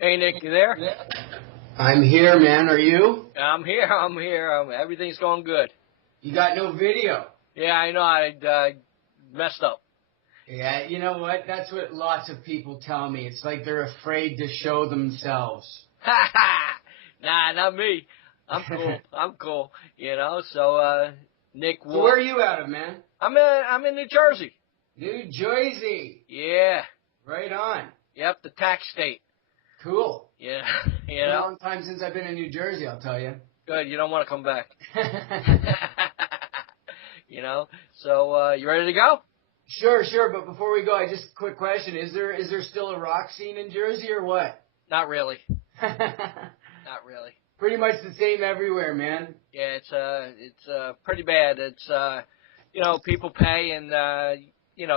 Hey, Nick, you there? I'm here, man. Are you? I'm here. Everything's going good. You got no video. Yeah, I know. I messed up. Yeah, you know what? That's what lots of people tell me. It's like they're afraid to show themselves. Ha ha! Nah, not me. I'm cool. I'm cool. So, Nick So where Walsh. are you out of, man? I'm in New Jersey. New Jersey. Yeah. Right on. Yep, the tax state. Cool. Yeah. Been a long time since I've been in New Jersey, I'll tell you. Good. You don't want to come back. So, you ready to go? Sure. But before we go, just a quick question. Is there still a rock scene in Jersey or what? Not really. Not really. Pretty much the same everywhere, man. Yeah, it's pretty bad. It's people pay and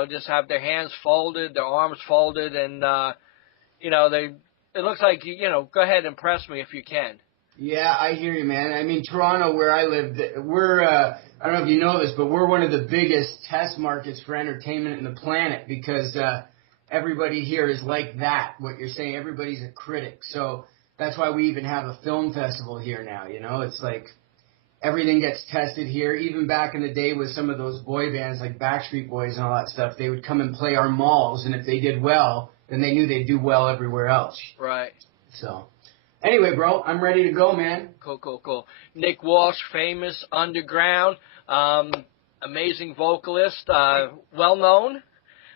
just have their hands folded, their arms folded, and it looks like go ahead and impress me if you can. Yeah, I hear you, man. I mean, Toronto, where I live, we're I don't know if you know this, but we're one of the biggest test markets for entertainment in the planet because everybody here is like that. What you're saying, everybody's a critic. So that's why we even have a film festival here now, It's like everything gets tested here. Even back in the day with some of those boy bands like Backstreet Boys and all that stuff, they would come and play our malls, and if they did well, then they knew they'd do well everywhere else. Right. So anyway, bro, I'm ready to go, man. Cool. Nick Walsh, famous underground, amazing vocalist, well-known,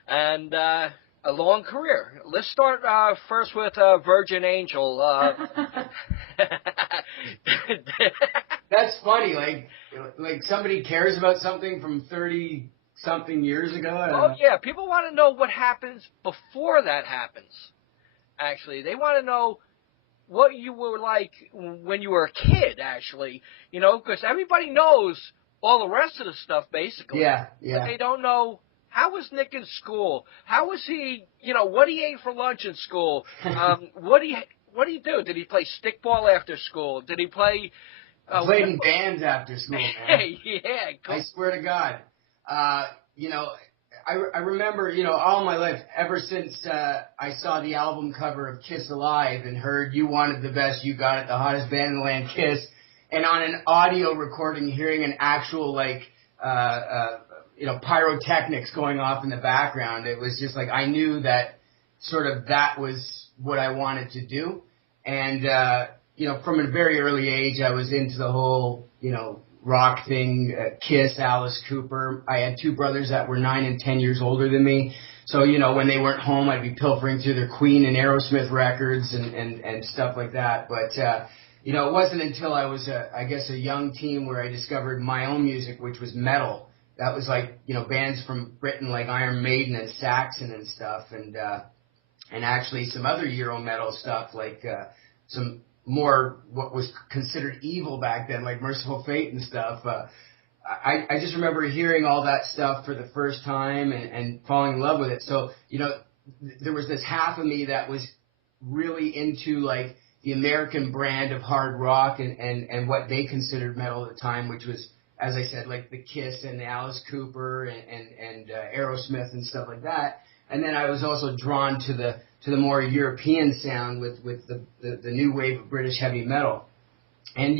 and a long career. Let's start first with Virgin Angel. That's funny. Like somebody cares about something from 30-something years ago. Oh, yeah. People want to know what happens before that happens, actually. They want to know what you were like when you were a kid, actually. Because everybody knows all the rest of the stuff, basically. Yeah. But they don't know, how was Nick in school? How was he, what he ate for lunch in school? What did he do? Did he play stickball after school? Did he play... I played in bands after school, man. Yeah, cool. I swear to God. I remember, all my life, ever since I saw the album cover of Kiss Alive and heard You Wanted the Best, You Got It, the hottest band in the land, Kiss, and on an audio recording, hearing an actual, pyrotechnics going off in the background, it was just like I knew that sort of that was what I wanted to do. And, from a very early age, I was into the whole, rock thing, Kiss, Alice Cooper. I had two brothers that were 9 and 10 years older than me. So, when they weren't home, I'd be pilfering through their Queen and Aerosmith records and stuff like that. But, it wasn't until I was, a young teen where I discovered my own music, which was metal. That was like, bands from Britain like Iron Maiden and Saxon and stuff. And actually some other Euro metal stuff like some more what was considered evil back then, like Merciful Fate and stuff. I just remember hearing all that stuff for the first time and falling in love with it. So, there was this half of me that was really into like the American brand of hard rock and what they considered metal at the time, which was, as I said, like the Kiss and the Alice Cooper and Aerosmith and stuff like that. And then I was also drawn to the more European sound with the new wave of British heavy metal. And,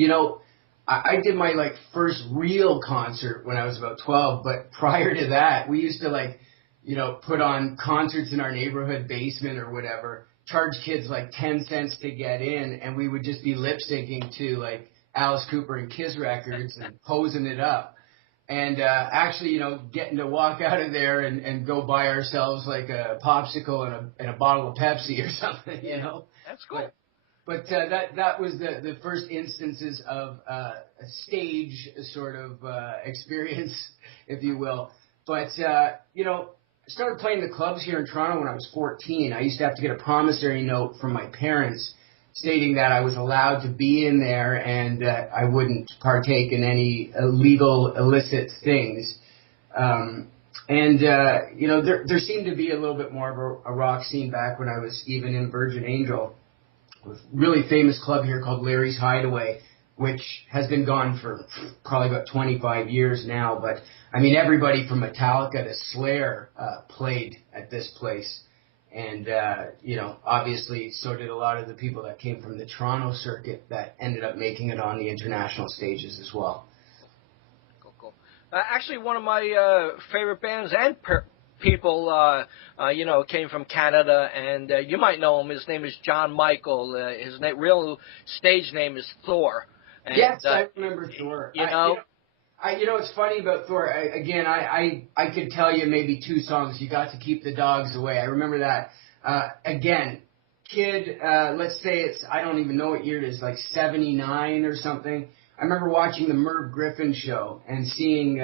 I did my first real concert when I was about 12, but prior to that, we used to put on concerts in our neighborhood basement or whatever, charge kids 10 cents to get in, and we would just be lip syncing to Alice Cooper and Kiss records and posing it up. And actually, getting to walk out of there and go buy ourselves a popsicle and a bottle of Pepsi or something, That's cool. But that was the first instances of a stage sort of experience, if you will. But, I started playing the clubs here in Toronto when I was 14. I used to have to get a promissory note from my parents stating that I was allowed to be in there and that I wouldn't partake in any illegal, illicit things. There seemed to be a little bit more of a rock scene back when I was even in Virgin Angel. A really famous club here called Larry's Hideaway, which has been gone for probably about 25 years now. But, I mean, everybody from Metallica to Slayer played at this place. And, obviously so did a lot of the people that came from the Toronto circuit that ended up making it on the international stages as well. Cool. Actually, one of my favorite bands and people, came from Canada, and you might know him. His name is John Michael. His real stage name is Thor. And, yes, I remember Thor. It's funny about Thor. I could tell you maybe 2 songs. You Got to Keep the Dogs Away. I remember that. Kid, let's say I don't even know what year it is, like 79 or something. I remember watching the Merv Griffin show and seeing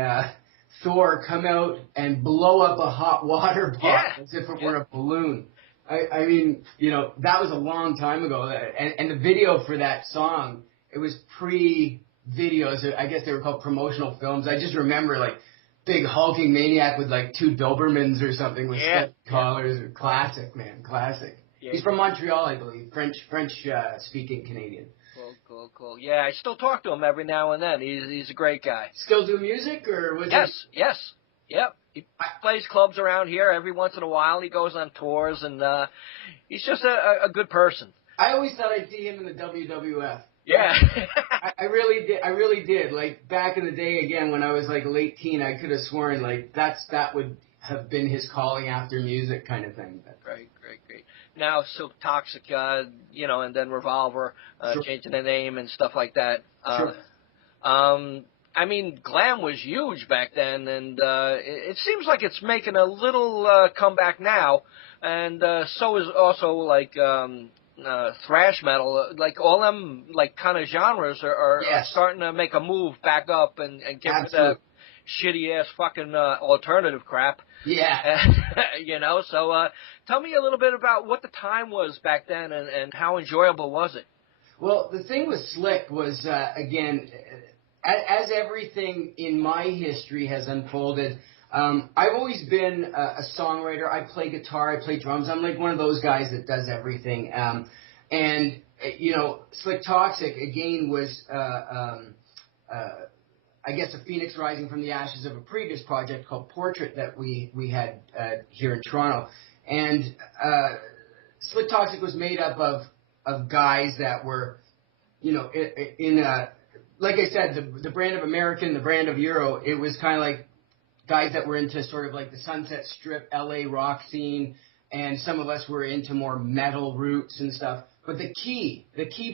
Thor come out and blow up a hot water pot as if it were a balloon. I mean, that was a long time ago. And the video for that song, it was pre-videos. I guess they were called promotional films. I just remember, like, big hulking maniac with, like, 2 Dobermans or something with collars. Classic, man. Classic. Yeah. He's from Montreal, I believe. French-speaking Canadian. Cool. Yeah, I still talk to him every now and then. He's a great guy. Still do music, or was Yes. Yep. He plays clubs around here every once in a while. He goes on tours, and he's just a good person. I always thought I'd see him in the WWF. Yeah. I really did. Like, back in the day, again, when I was, like, late teen, I could have sworn, like, that would have been his calling after music kind of thing. Great. Now, Silk Toxic, and then Revolver, changing the name and stuff like that. Sure. I mean, glam was huge back then, and it seems like it's making a little comeback now, and so is also, like, thrash metal. Like, all them, like, kind of genres are starting to make a move back up and get rid of shitty-ass fucking alternative crap. Yeah. So tell me a little bit about what the time was back then and how enjoyable was it? Well, the thing with Slick was, again, as everything in my history has unfolded, I've always been a songwriter. I play guitar, I play drums. I'm like one of those guys that does everything. Slick Toxic, again, was I guess a phoenix rising from the ashes of a previous project called Portrait that we had here in Toronto. And Slick Toxic was made up of guys that were, like I said, the brand of American, the brand of Euro, it was kind of like guys that were into sort of like the Sunset Strip LA rock scene, and some of us were into more metal roots and stuff. But the key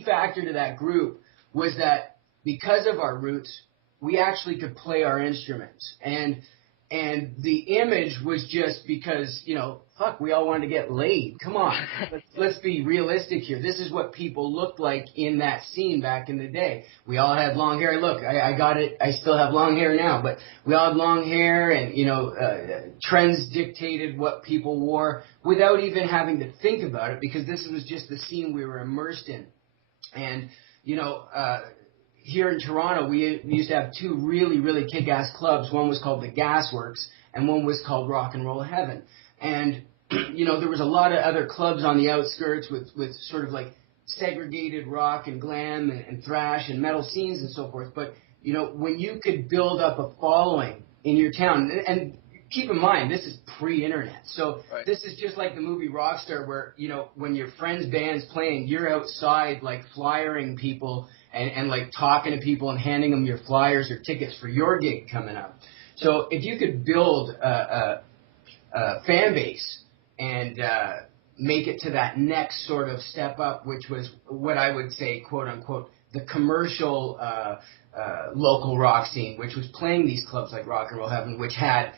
factor to that group was that because of our roots, we actually could play our instruments. And the image was just because, we all wanted to get laid. Come on. Let's be realistic here. This is what people looked like in that scene back in the day. We all had long hair. Look, I got it. I still have long hair now, but we all had long hair, and, trends dictated what people wore without even having to think about it, because this was just the scene we were immersed in. And, here in Toronto, we used to have 2 really, really kick-ass clubs. One was called the Gasworks, and one was called Rock and Roll Heaven. And, there was a lot of other clubs on the outskirts with sort of like segregated rock and glam and thrash and metal scenes and so forth. But, when you could build up a following in your town, and keep in mind, this is pre-internet. So This is just like the movie Rockstar, where, when your friend's band's playing, you're outside, like, flyering people and like talking to people and handing them your flyers or tickets for your gig coming up. So if you could build a fan base and make it to that next sort of step up, which was what I would say, quote unquote, the commercial local rock scene, which was playing these clubs like Rock and Roll Heaven, which had,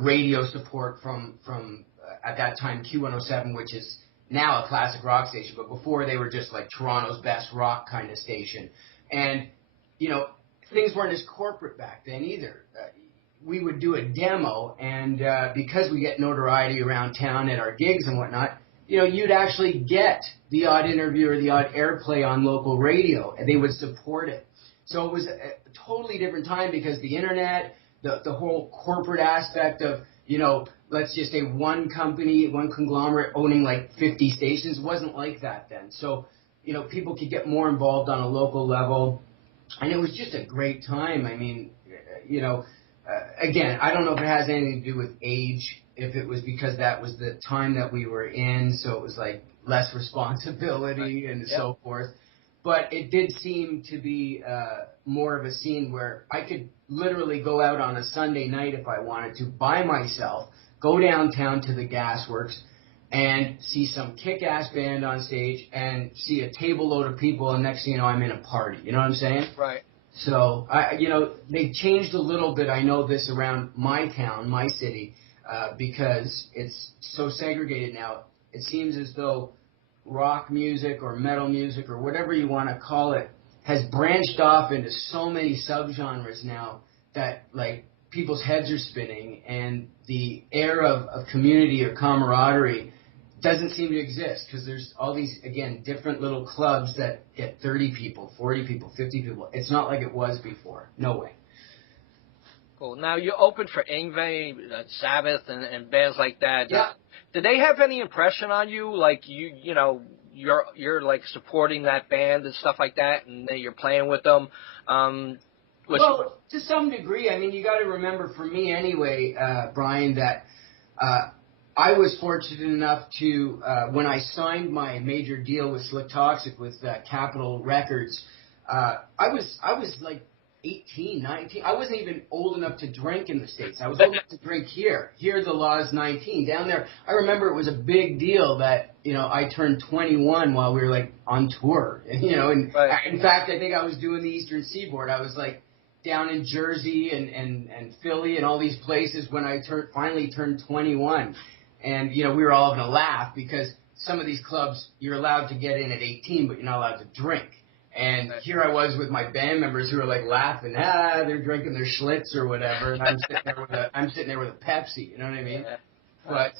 radio support from at that time Q107, which is now a classic rock station, but before they were just like Toronto's best rock kind of station. And, things weren't as corporate back then either. We would do a demo, and because we get notoriety around town at our gigs and whatnot, you'd actually get the odd interview or the odd airplay on local radio, and they would support it. So it was a totally different time, because the internet, the whole corporate aspect of, let's just say one company, one conglomerate owning like 50 stations, wasn't like that then. So, people could get more involved on a local level, and it was just a great time. I mean, again, I don't know if it has anything to do with age, if it was because that was the time that we were in, so it was like less responsibility and so forth. But it did seem to be more of a scene where I could literally go out on a Sunday night if I wanted to by myself, go downtown to the Gasworks and see some kick-ass band on stage and see a table load of people, and next thing you know, I'm in a party. You know what I'm saying? Right. So, they've changed a little bit. I know this around my town, my city, because it's so segregated now. It seems as though rock music or metal music or whatever you want to call it has branched off into so many subgenres now that, like, people's heads are spinning, and the air of community or camaraderie doesn't seem to exist because there's all these, again, different little clubs that get 30 people, 40 people, 50 people. It's not like it was before. No way. Cool. Now, you opened for Yngwie, Sabbath, and bands like that. Yeah. Did they have any impression on you? Like, you're like supporting that band and stuff like that, and then you're playing with them? Well, to some degree. I mean, you got to remember, for me anyway, Brian, that I was fortunate enough to, when I signed my major deal with Slick Toxic with Capitol Records, I was like 18, 19. I wasn't even old enough to drink in the States. I was old enough to drink here. Here the law is 19. Down there, I remember it was a big deal that, I turned 21 while we were like on tour. And right. In fact, I think I was doing the Eastern Seaboard. I was like down in Jersey and Philly and all these places when I finally turned 21. And, we were all having a laugh because some of these clubs, you're allowed to get in at 18, but you're not allowed to drink. And here I was with my band members who were like laughing, they're drinking their Schlitz or whatever, and I'm sitting there with a Pepsi, you know what I mean? Yeah. But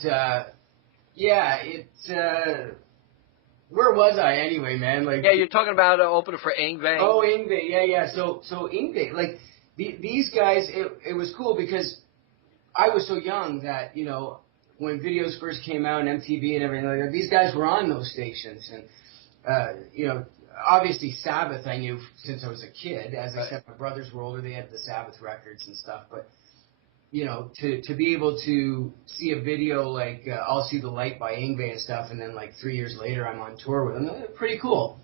where was I anyway, man? Like, you're talking about opening for Yngwie. Oh, Yngwie, yeah. So Yngwie, like these guys, it was cool because I was so young that when videos first came out and MTV and everything like that, these guys were on those stations, and obviously Sabbath I knew since I was a kid. As I said, my brothers were older; they had the Sabbath records and stuff. But to be able to see a video like "I'll See the Light" by Yngwie and stuff, and then like 3 years later I'm on tour with them, pretty cool.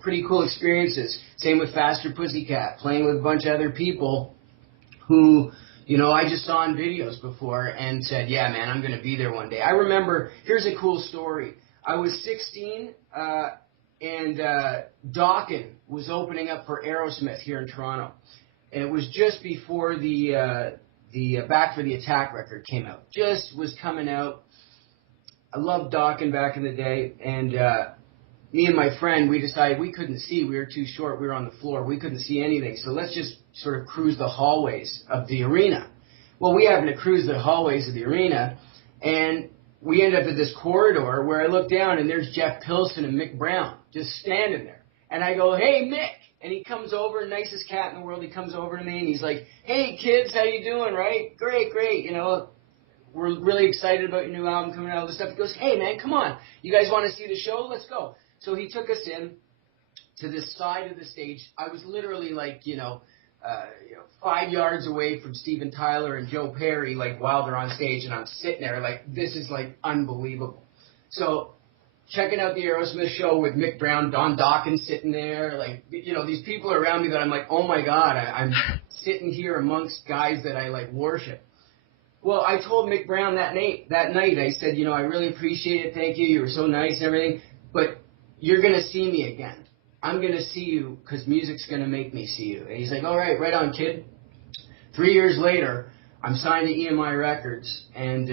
Pretty cool experiences. Same with Faster Pussycat, playing with a bunch of other people who I just saw in videos before and said, yeah, man, I'm going to be there one day. I remember, here's a cool story. I was 16, and Dokken was opening up for Aerosmith here in Toronto. And it was just before the Back for the Attack record came out. Just was coming out. I loved Dokken back in the day, and me and my friend, we decided we couldn't see. We were too short. We were on the floor. We couldn't see anything. So let's just sort of cruise the hallways of the arena. Well, we happened to cruise the hallways of the arena, and we ended up at this corridor where I look down, and there's Jeff Pilson and Mick Brown just standing there. And I go, hey, Mick. And he comes over, nicest cat in the world. He comes over to me, and he's like, hey, kids, how you doing, right? Great. We're really excited about your new album coming out, all this stuff. He goes, hey, man, come on. You guys want to see the show? Let's go. So he took us in to this side of the stage. I was literally like, 5 yards away from Steven Tyler and Joe Perry, like while they're on stage, and I'm sitting there like, this is like unbelievable. So checking out the Aerosmith show with Mick Brown, Don Dokken sitting there, like, these people around me that I'm like, oh my God, I'm sitting here amongst guys that I like worship. Well, I told Mick Brown that night, I said, I really appreciate it. Thank you. You were so nice and everything, but you're going to see me again. I'm going to see you because music's going to make me see you. And he's like, all right, right on, kid. 3 years later, I'm signed to EMI Records, and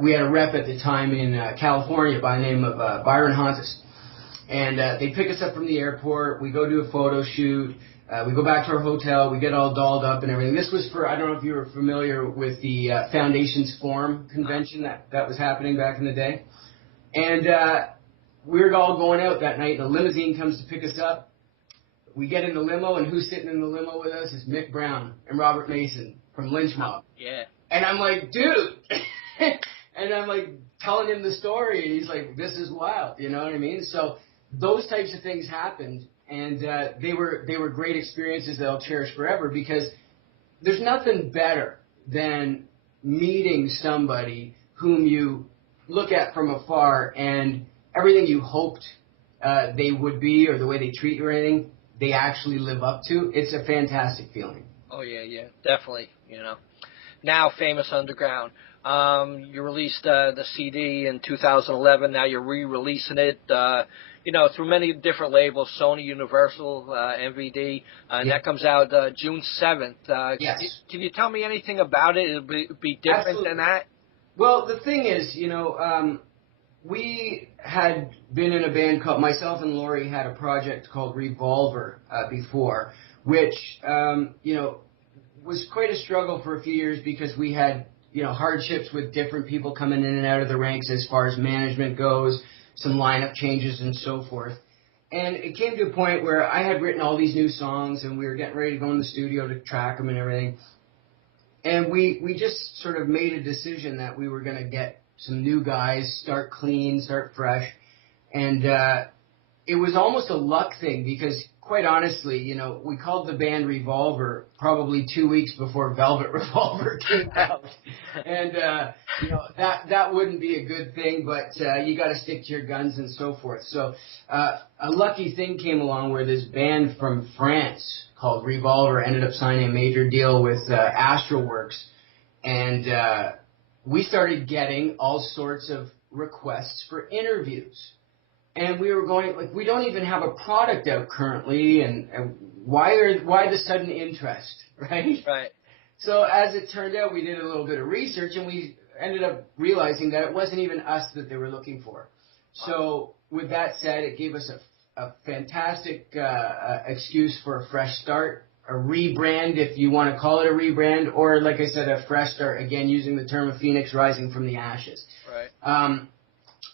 we had a rep at the time in California by the name of Byron Hontus. And they pick us up from the airport. We go do a photo shoot. We go back to our hotel. We get all dolled up and everything. This was for, I don't know if you were familiar with the Foundations Forum convention that was happening back in the day. And we were all going out that night, and a limousine comes to pick us up. We get in the limo, and who's sitting in the limo with us is Mick Brown and Robert Mason from Lynch Mob. Yeah. And I'm like, dude. And I'm like telling him the story, and he's like, this is wild. You know what I mean? So those types of things happened, and they were great experiences that I'll cherish forever, because there's nothing better than meeting somebody whom you look at from afar, and everything you hoped they would be, or the way they treat you or anything, they actually live up to. It's a fantastic feeling. Oh, yeah, definitely, Now, Famous Underground. You released the CD in 2011. Now you're re-releasing it, through many different labels, Sony, Universal, MVD. And that comes out June 7th. Yes. Can you tell me anything about it? It'll be different Absolutely. than that? Well, the thing is, we had been in a band called, myself and Lori had a project called Revolver before, which, was quite a struggle for a few years because we had, hardships with different people coming in and out of the ranks as far as management goes, some lineup changes and so forth. And it came to a point where I had written all these new songs and we were getting ready to go in the studio to track them and everything. And we just sort of made a decision that we were going to get some new guys, start clean, start fresh. And it was almost a luck thing because, quite honestly, we called the band Revolver probably 2 weeks before Velvet Revolver came out. And, that wouldn't be a good thing, but you got to stick to your guns and so forth. So a lucky thing came along where this band from France called Revolver ended up signing a major deal with Astroworks. And we started getting all sorts of requests for interviews. And we were going, we don't even have a product out currently, and why the sudden interest, right? Right. So as it turned out, we did a little bit of research, and we ended up realizing that it wasn't even us that they were looking for. So with that said, it gave us a fantastic excuse for a fresh start, a rebrand, if you want to call it a rebrand, or, like I said, a fresh start, again, using the term of Phoenix rising from the ashes. Right.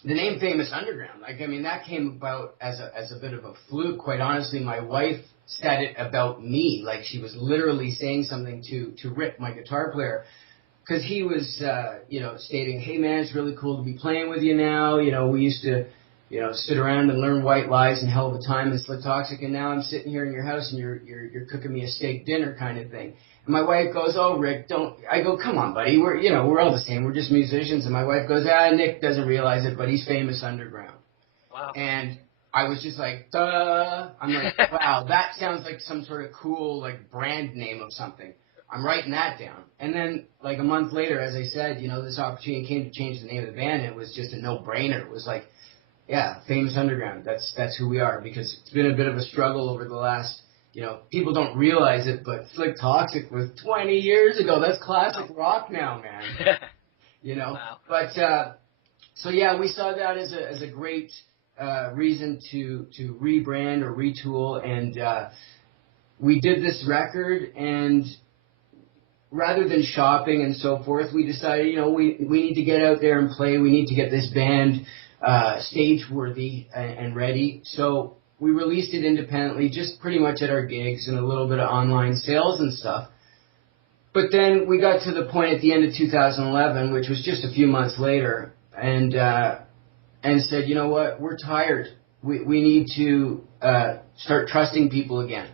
The name Famous Underground, that came about as a bit of a fluke. Quite honestly, my wife said it about me, like she was literally saying something to Rick, my guitar player, because he was, stating, hey man, it's really cool to be playing with you now. We used to, sit around and learn white lies and hell of a time and Slick Toxic, and now I'm sitting here in your house and you're cooking me a steak dinner kind of thing. And my wife goes, oh, Rick, don't. I go, come on, buddy. We're all the same. We're just musicians. And my wife goes, Nick doesn't realize it, but he's Famous Underground. Wow. And I was just like, duh. I'm like, wow, that sounds like some sort of cool, brand name of something. I'm writing that down. And then, a month later, as I said, this opportunity came to change the name of the band. And it was just a no-brainer. It was like, yeah, Famous Underground. That's who we are, because it's been a bit of a struggle over the last, people don't realize it, but Slick Toxic was 20 years ago. That's classic rock now, man. Wow. But so yeah, we saw that as a great reason to rebrand or retool, and we did this record, and rather than shopping and so forth, we decided, we need to get out there and play. We need to get this band stage worthy and ready. So we released it independently, just pretty much at our gigs and a little bit of online sales and stuff. But then we got to the point at the end of 2011, which was just a few months later, and said, you know what, we're tired. We need to start trusting people again.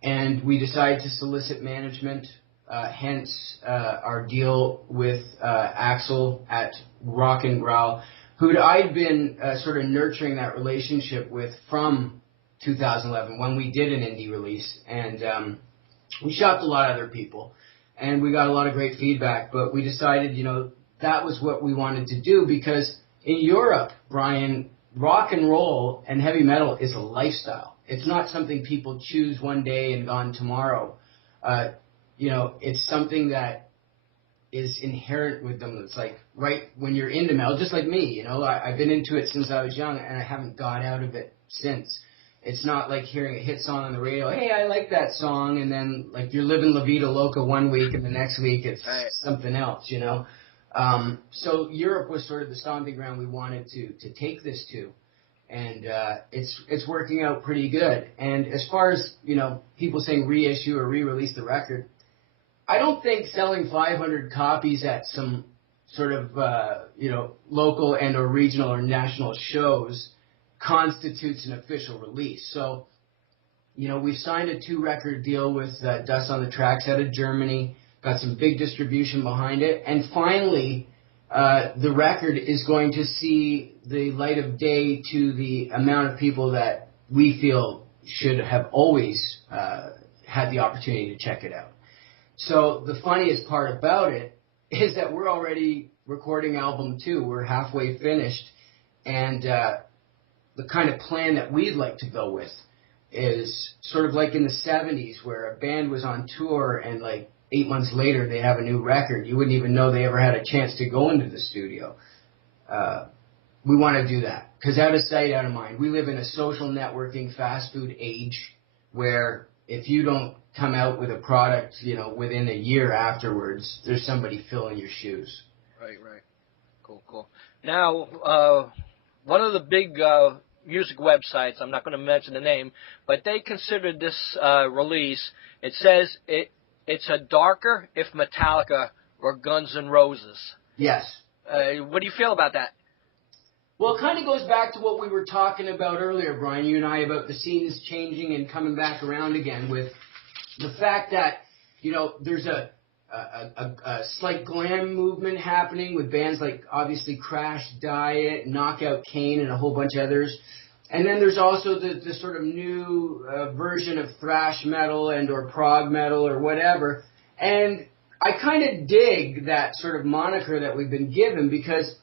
And we decided to solicit management, hence our deal with Axel at Rock and Growl, who I'd been sort of nurturing that relationship with from 2011 when we did an indie release. And we shopped a lot of other people, and we got a lot of great feedback. But we decided, that was what we wanted to do, because in Europe, Brian, rock and roll and heavy metal is a lifestyle. It's not something people choose one day and gone tomorrow. It's something that is inherent with them. It's like right when you're into metal, just like me, I've been into it since I was young, and I haven't got out of it since. It's not like hearing a hit song on the radio, hey, I like that song, and then you're living La Vida Loca one week, and the next week it's something else, So Europe was sort of the stomping ground we wanted to take this to, and it's working out pretty good. And as far as, people saying reissue or re-release the record, I don't think selling 500 copies at some sort of, local and or regional or national shows constitutes an official release. So, we've signed a 2-record deal with Dust on the Tracks out of Germany, got some big distribution behind it, and finally, the record is going to see the light of day to the amount of people that we feel should have always had the opportunity to check it out. So the funniest part about it is that we're already recording album 2. We're halfway finished, and the kind of plan that we'd like to go with is sort of like in the 70s where a band was on tour and like 8 months later they have a new record. You wouldn't even know they ever had a chance to go into the studio. We want to do that because out of sight, out of mind. We live in a social networking fast food age where if you don't come out with a product, within a year afterwards, there's somebody filling your shoes. Right. Cool. Now, one of the big music websites, I'm not going to mention the name, but they considered this release, it says it's a darker if Metallica were Guns N' Roses. Yes. What do you feel about that? Well, it kind of goes back to what we were talking about earlier, Brian, you and I, about the scenes changing and coming back around again with the fact that, there's a slight glam movement happening with bands like, obviously, Crash Diet, Knockout Kane, and a whole bunch of others. And then there's also the sort of new version of thrash metal and or prog metal or whatever. And I kind of dig that sort of moniker that we've been given because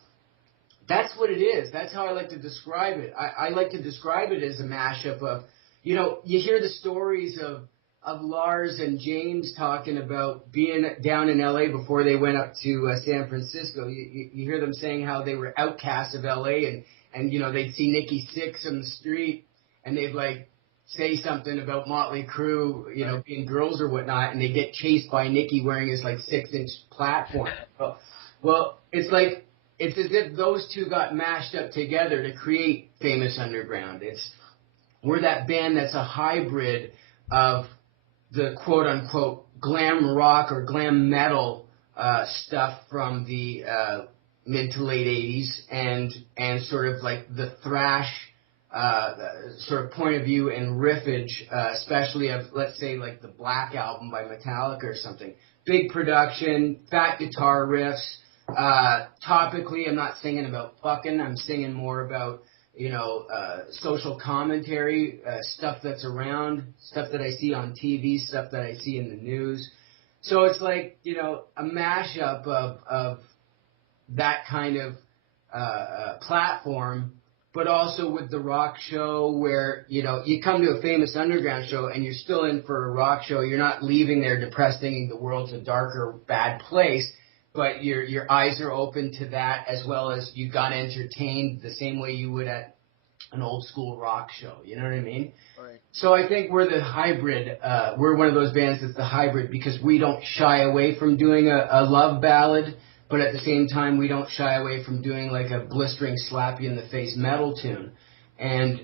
that's what it is. That's how I like to describe it. I like to describe it as a mashup of, you hear the stories of Lars and James talking about being down in L.A. before they went up to San Francisco. You hear them saying how they were outcasts of L.A. and they'd see Nikki Sixx on the street and they'd like say something about Motley Crue, being girls or whatnot, and they get chased by Nikki wearing his like 6-inch platform. Well, it's as if those two got mashed up together to create Famous Underground. We're that band that's a hybrid of the quote-unquote glam rock or glam metal stuff from the mid to late 80s and sort of like the thrash sort of point of view and riffage, especially of, let's say, like the Black Album by Metallica or something. Big production, fat guitar riffs. Topically, I'm not singing about fucking. I'm singing more about social commentary, stuff that's around, stuff that I see on TV, stuff that I see in the news. So it's like, a mashup of that kind of platform, but also with the rock show where, you come to a Famous Underground show and you're still in for a rock show. You're not leaving there depressed thinking the world's a darker, bad place. But your eyes are open to that as well as you got entertained the same way you would at an old school rock show. You know what I mean? Right. So I think we're the hybrid. We're one of those bands that's the hybrid because we don't shy away from doing a love ballad, but at the same time we don't shy away from doing like a blistering slap you in the face metal tune. And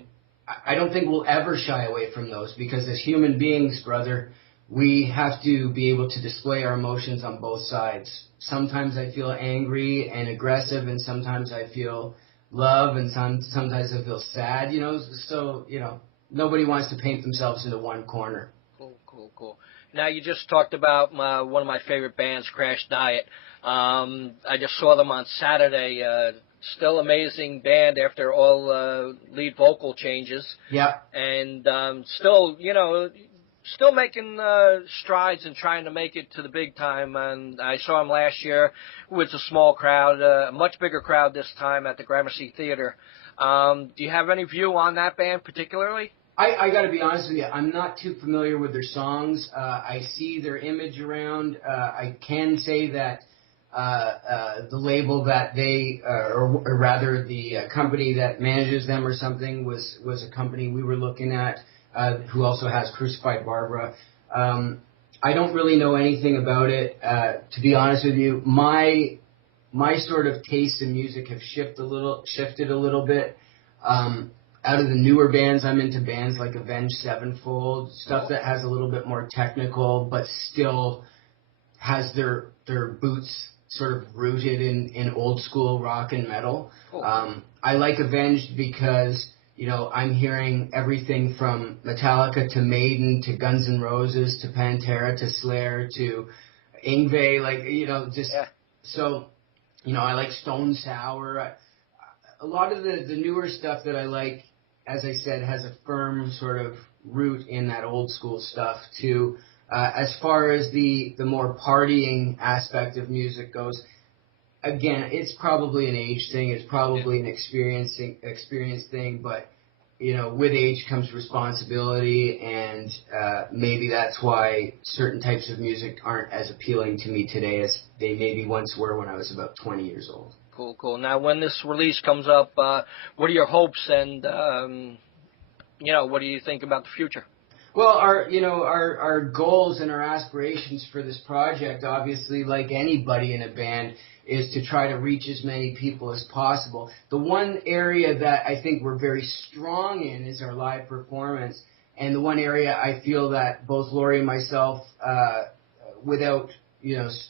I don't think we'll ever shy away from those because as human beings, brother, we have to be able to display our emotions on both sides. Sometimes I feel angry and aggressive, and sometimes I feel love, and sometimes I feel sad, So, nobody wants to paint themselves into one corner. Cool. Now, you just talked about one of my favorite bands, Crash Diet. I just saw them on Saturday. Still amazing band after all lead vocal changes. Yeah. And still making strides and trying to make it to the big time. And I saw him last year with a small crowd, a much bigger crowd this time at the Gramercy Theater. Do you have any view on that band particularly? I got to be honest with you. I'm not too familiar with their songs. I see their image around. I can say that the label that they, or rather the company that manages them or something was a company we were looking at. Who also has Crucified Barbara. I don't really know anything about it. To be honest with you, my sort of taste in music have shifted a little bit. Out of the newer bands, I'm into bands like Avenged Sevenfold, stuff that has a little bit more technical, but still has their boots sort of rooted in old school rock and metal. I like Avenged because I'm hearing everything from Metallica to Maiden to Guns N' Roses to Pantera to Slayer to, Ingve, like, you know, just Yeah. so, you know, I like Stone Sour. A lot of the newer stuff that I like, as I said, has a firm sort of root in that old school stuff too. As far as the more partying aspect of music goes, again, it's probably an age thing. It's probably an experience thing. But you know, with age comes responsibility, and maybe that's why certain types of music aren't as appealing to me today as they maybe once were when I was about 20 years old. Cool, cool. Now, when this release comes up, what are your hopes and, you know, what do you think about the future? Well, our goals and our aspirations for this project, obviously, like anybody in a band, is to try to reach as many people as possible. The one area that I think we're very strong in is our live performance, and the one area I feel that both Lori and myself, without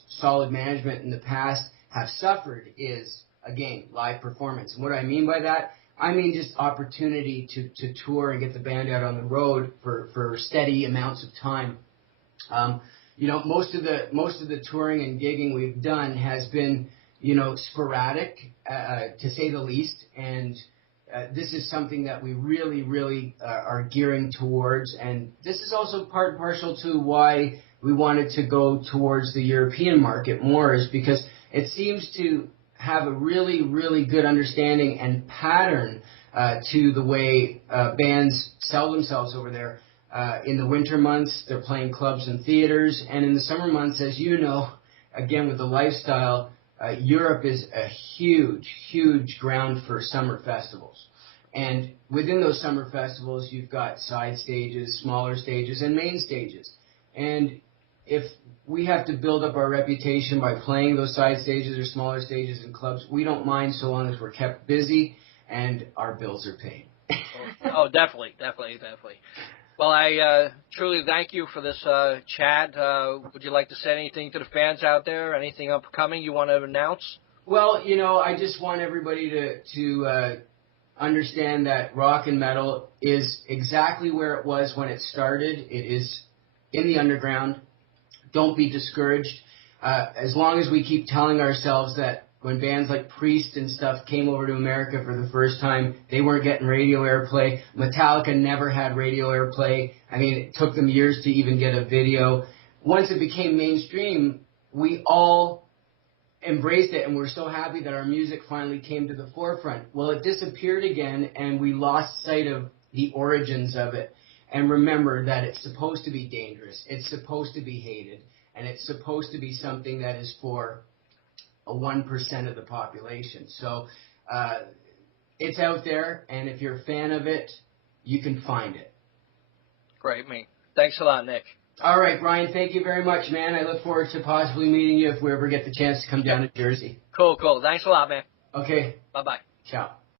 solid management in the past, have suffered is, again, live performance. And what I mean by that, I mean just opportunity to tour and get the band out on the road for steady amounts of time. Most of the touring and gigging we've done has been, sporadic, to say the least, and this is something that we really, really are gearing towards, and this is also part and parcel to why we wanted to go towards the European market more, is because it seems to have a really, really good understanding and pattern to the way bands sell themselves over there. In the winter months, they're playing clubs and theaters, and in the summer months, as you know, again with the lifestyle, Europe is a huge, huge ground for summer festivals. And within those summer festivals, you've got side stages, smaller stages, and main stages. And if we have to build up our reputation by playing those side stages or smaller stages in clubs, we don't mind so long as we're kept busy and our bills are paid. Oh, definitely. Well, I truly thank you for this chat. Would you like to say anything to the fans out there? Anything upcoming you want to announce? Well, I just want everybody to understand that rock and metal is exactly where it was when it started. It is in the underground. Don't be discouraged. As long as we keep telling ourselves that when bands like Priest and stuff came over to America for the first time, they weren't getting radio airplay. Metallica never had radio airplay. I mean, it took them years to even get a video. Once it became mainstream, we all embraced it, and we're so happy that our music finally came to the forefront. Well, it disappeared again, and we lost sight of the origins of it. And remember that it's supposed to be dangerous, it's supposed to be hated, and it's supposed to be something that is for a 1% of the population. So it's out there, and if you're a fan of it, you can find it. Great, mate. Thanks a lot, Nick. All right, Brian, thank you very much, man. I look forward to possibly meeting you if we ever get the chance to come down to Jersey. Cool. Thanks a lot, man. Okay. Bye-bye. Ciao.